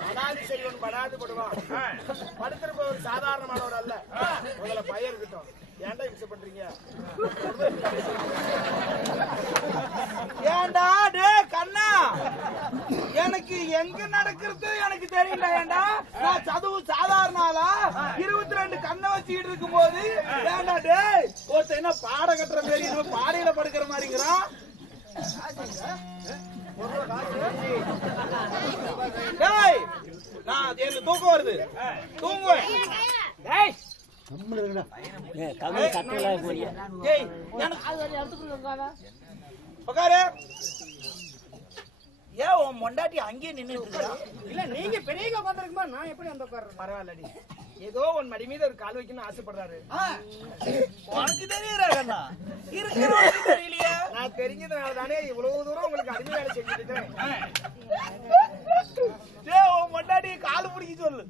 படாது செய்வன் படாது படுவான் படுத்திருப்பவர் சாதாரணமானவர் அல்ல. முதல்ல பயம் இருக்கட்டும். ஏன்டா யூஸ் பண்றீங்க? ஏண்டா டே கண்ணா? எனக்கு எங்க நடக்கிறது எனக்கு தெரியல ஏண்டா நான் சதுவு சாதாரண ஆளா? இருபத்தி ரெண்டு கண்ணை வச்சுக்கிட்டு இருக்கும் போது ஏண்டா டே ஒருத்தன் என்ன பாட கட்டுற மாதிரி பாடையில படுக்கிற மாதிரிங்கிறான்? டேய் நான் எனக்கு தூக்கம் வருது? தூங்குவேன். டேய் ஏன் உன் மொண்டாட்டி அங்கேயே நின்னுட்டு இருக்கா? இல்ல நீங்க பெரியவங்க உட்காந்துருக்குமா நான் எப்படி அந்த உட்கார்றது? பரவாயில்லடி. ஏதோ உன் மடி மீது ஒரு கால் வைக்கணும்னு ஆசைப்படுறாரு. உனக்கு தெரியுறா கண்ணா? இருக்கிறவனுக்கு தெரியலையா. நான் தெரிஞ்சதுனால தானே இவ்வளவு தூரம் உங்களுக்கு அடிமை வேலை செஞ்சுட்டு இருக்கிறேன் டேய் உன் மொண்டாட்டி கால் பிடிக்க சொல்லு.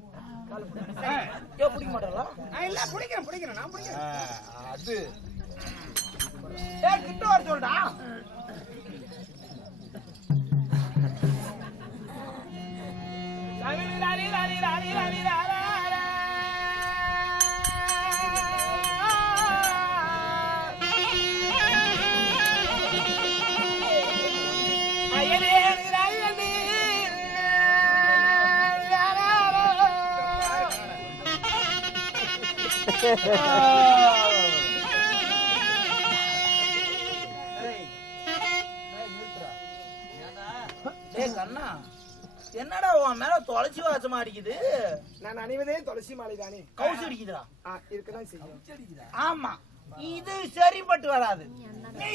ஏன் பிடிக்க மாட்டாளா நான் இல்ல பிடிக்கிறேன் பிடிக்கிறேன் நான் பிடிக்கிறேன். அது. ஏய் கிட்ட வர சொல்டா. டேய் கண்ணா என்னடா உன் மேல தொலைச்சி வாசமா அடிக்குது நான் அணிவதே துளசி மாலை தானே கவுசி அடிக்குதுடா. இருக்கதான் செய்யும். ஆமா. இது சரிப்பட்டு வராது. நீ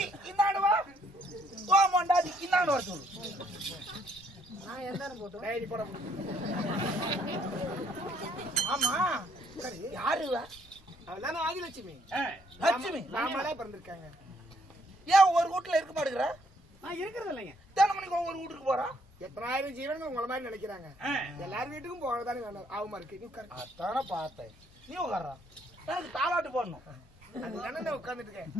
மொண்டாடி இந்தாண்டு வர சொல்லு ஆமா. யாரு இவ? அவெல்லாம் ஆதிலட்சுமி. லட்சுமி. ராமாலே பிறந்திருக்காங்க. ஏன் ஒரு வீட்டுல இருக்க மாட்டேங்கிற? நான் இருக்கிறது இல்லைங்க. எத்தனை மணிக்கு ஒரு வீட்டுக்கு போறா? எத்தனாயிரம் ஜீவனுங்க உங்கள மாதிரி நினைக்கிறாங்க. எல்லார் வீட்டுக்கும் போறதானே வேண்டாம் ஆகுமா இருக்கு. நீ உட்காரு. அதான பார்த்தேன். நீ உட்கார்றா. எனக்கு தாளாட்டு போடணும். அது தானே நான் உட்கார்ந்துட்டு இருக்கேன்.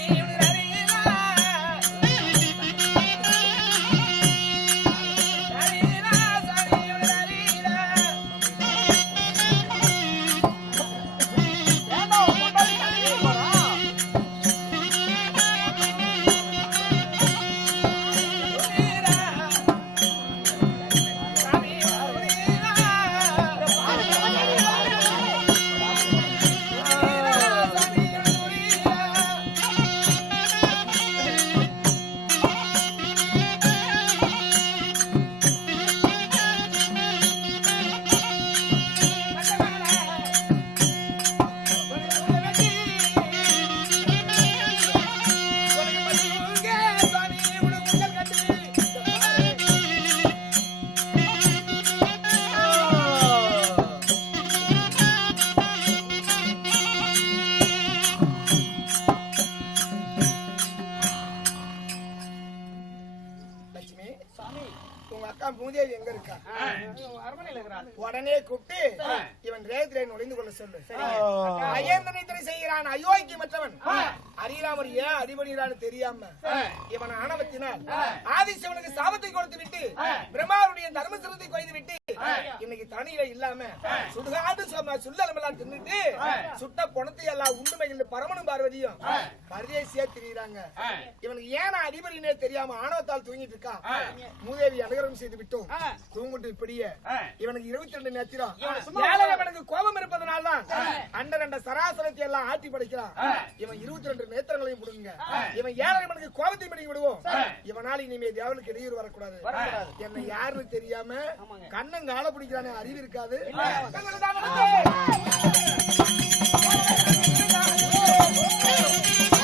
party. மூதேவி எங்க இருக்கா? உடனே கூப்பிட்டு இவன் ரேதிரை நுழைந்து கொள்ள சொல்லு. அயந்தனை திரை செய்கிறான். அயோக்கிய மற்றவன். அறியாமர் ஏன் அதிபதிகிறான்னு தெரியாம இவன் ஆணவத்தினால் ஆதிசிவனுக்கு சாபத்தை கொடுத்து விட்டு பிரம்மாவுடைய தர்மசிரத்தை கொய்து விட்டு இன்னைக்கு தனியில இல்லாம சுடுகாடு எல்லாம் தின்னுட்டு சுட்ட பணத்தை எல்லாம் உண்டு மகிழ்ந்து பரமனும் பார்வதியும் பரதேசியா திரியிறாங்க. இவனுக்கு ஏன் அதிபதினே தெரியாம ஆணவத்தால் தூங்கிட்டு இருக்கா? மூதேவி அனுகிரகம் செய்து விட்டோம். தூங்கிட்டு இப்படியே. இவனுக்கு இருபத்தி ரெண்டு நேத்திரம். இவனுக்கு கோபம் இருப்பதனால தான் அண்ட ரெண்ட சராசரத்தை எல்லாம் ஆட்டி படைக்கிறான். இவன் இருபத்தி ரெண்டு நேத்திரங்களையும் கொடுங்க இவன் ஏழரை மணிக்கு கோபத்தை படி விடுவோம். இவனால் இனிமே தேவனுக்கு இடையூறு வரக்கூடாது. என்ன யாருன்னு தெரியாம கண்ணங்க ஆள பிடிக்கிறானே அறிவு இருக்காது. ஏய்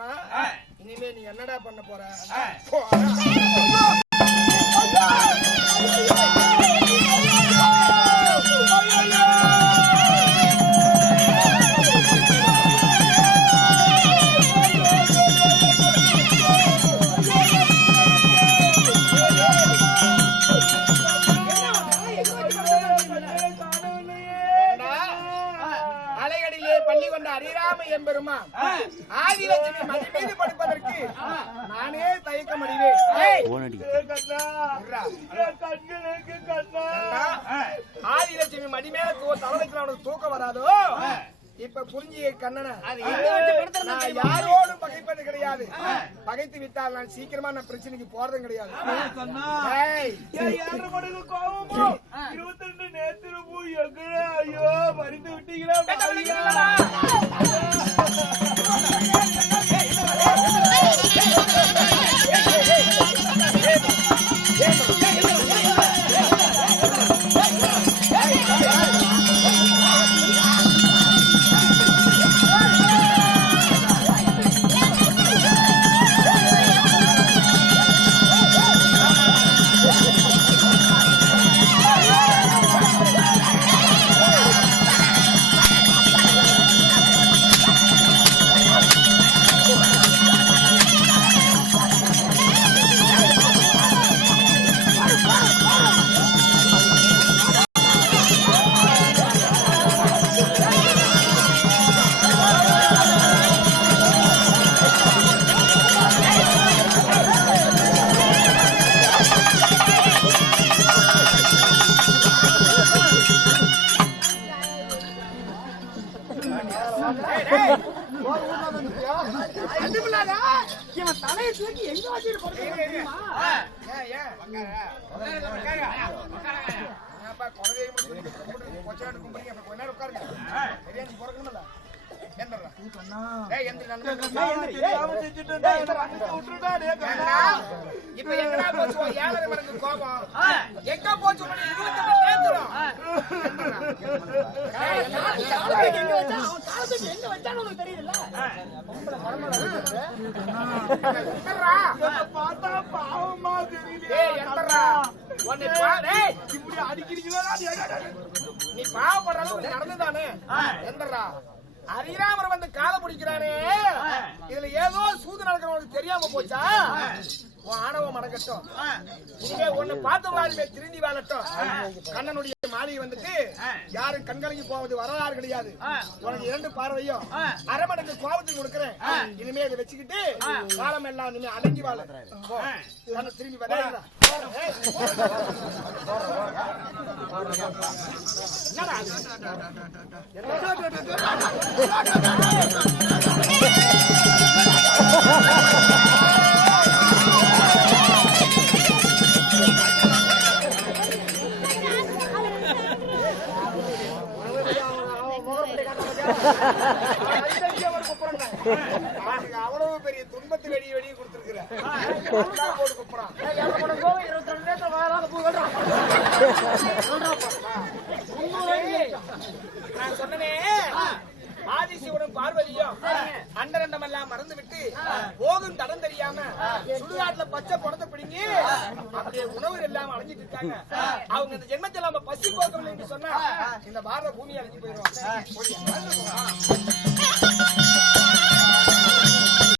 ஆ. இனிமே நீ என்னடா பண்ண போற ஆதிலட்சுமி மதி மீது படுப்பதற்கு நானே தயக்கம் அடைவேன்? ஆதிலட்சுமி மடி மேல தூ தலைவலிக்கு அவனுக்கு தூக்கம் வராதோ? இப்ப புரிஞ்சிய கண்ணன. நான் யாரோடும் பகைப்பது கிடையாது. பகைத்து விட்டால் நான் சீக்கிரமா நான் பிரச்சனைக்கு போறதும் கிடையாது. ஏய், அதுமில்லாத, இவன் தலையை தூக்கி எங்க வச்சுட்டு போறது தெரியுமா? ஏன், ஏன்? ஏன்ப்பா, குழந்தையை முடிச்சுட்டு இப்ப எங்கடா போச்சு? உன் ஏழரை மடங்கு கோபம்? எங்க போச்சு? நீ பாவப்படுற அளவுக்கு நடந்துதானே? எந்திரா அறியாமர் வந்து காலை பிடிக்கிறானே. இதுல ஏதோ சூது நடக்கிறவனுக்கு தெரியாம போச்சா? உன் ஆணவம் மடக்கட்டும் இங்கே ஒண்ணு பார்த்த வாழ்வே திரும்பி வாழட்டும். கண்ணனுடைய மாளிகை வந்துட்டு யாரும் கண்கலங்கி போவது வரலாறு கிடையாது. உனக்கு இரண்டு பார்வையும். அரை மடங்கு கோபத்தை கொடுக்கிறேன். இனிமே இதை வச்சுக்கிட்டு காலம் எல்லாம் இனிமே அடங்கி வாழ. திரும்பி வர என்னடா அவ்வளவு பெரிய துன்பத்து வெடிய வெடிய கொடுத்திருக்கிற போட்டு குப்புறான் நான் சொன்னனே ஆதிசிவனும் பார்வதியும் அண்டரண்டம் எல்லாம் மறந்து விட்டு போகும் தடம் தெரியாம சுடுகாட்டுல பச்சை பிடிங்கி அப்படியே உணவு இல்லாம அலைஞ்சிட்டு இருக்காங்க அவங்க இந்த ஜென்மத்தில் நம்ம பசி என்று சொன்னா இந்த பாரத பூமி அழிஞ்சு போயிடும்